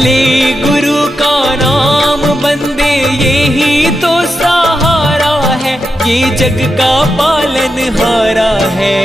ले गुरु का नाम बंदे, यही तो सहारा है, ये जग का पालनहारा है।